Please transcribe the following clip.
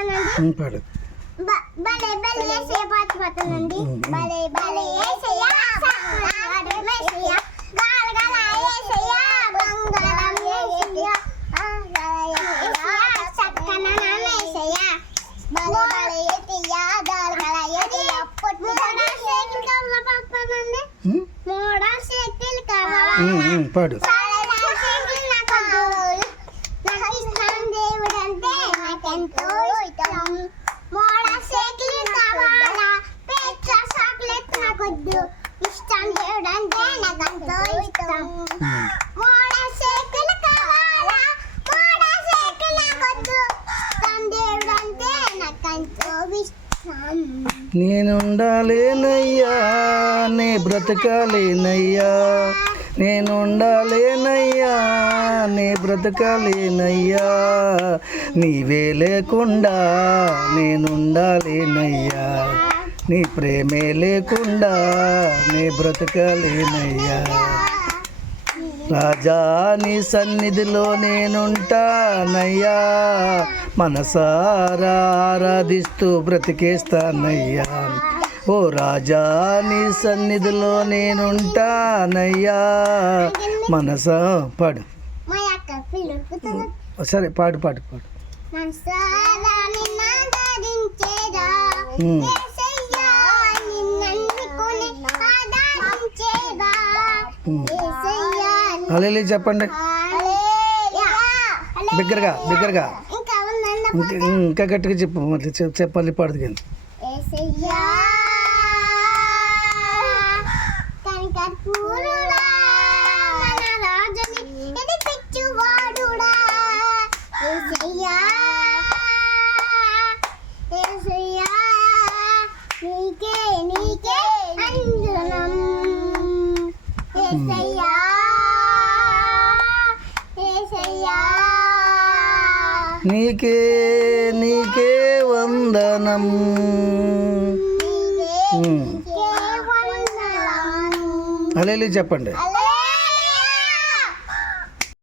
పాడు. బలే బలే యేసయ్య పాట పాడుతానండి. బలే బలే యేసయ్య సాడు యేసయ్య గాల గాల యేసయ్య బంగారం యేసయ్య సక్కన యేసయ్య బలే బలే యేసయ్య గాల గాల యేసయ్య పొట్టున సైకిల్ కావాలా పాపనండి. మోడల్ సైకిల్ కావాలా పాడు. సైకిల్ నాకు ఇష్టం దేవుడంటే నాకెంతో ఇష్టం. మోడల్ సైకిల్ కావాలా పెద్ద చాక్లెట్ నాకొద్దు ఇష్టం దేవుడంటే నాకెంతో ఇష్టం. మోడల్ సైకిల్ కావాలా మోడల్ సైకిల్ నాకొద్దు ఇష్టం దేవుడంటే నాకెంతో ఇష్టం. నేనుండాలేనయ్యా నే బ్రతకాలేనయ్యా, నేనుండాలేనయ్యా నే బ్రతకాలేనయ్యా, నీవే లేకుండా నేనుండాలేనయ్యా, నీ ప్రేమే లేకుండా నే బ్రతకాలేనయ్యా. రాజా నీ సన్నిధిలో నేనుంటానయ్యా, మనసారా ఆరాధిస్తూ బ్రతికేస్తానయ్యా. ఓ రాజా నీ సన్నిధిలో నేనుంటానయ్యా, మనసా పాడు. మా అక్క పిలుపుతుంది సరే పాడు పాడు పాడు. మనసారా నిన్నాదరించేదా యేసయ్యా నిన్నన్నుకొని ఆదరించేదా యేసయ్యా. హల్లెలూయా చెప్పండి హల్లెలూయా. బిగ్గరగా బిగ్గరగా ఇంకా ఉందన్న ఇంకా గట్టిగా చెప్పు, మళ్ళీ చెప్పాలి పాడదు కానీ. యేసయ్యా కనికర్పూరుడా మన రాజుని ఇది పిచ్చివాడుడా యేసయ్యా యేసయ్యా నీకే నీకే వందనం యేసయ్యా యేసయ్యా నీకే నీకే వందనం. నీకే నీకే వందనం. హల్లెలూయా చెప్పండి.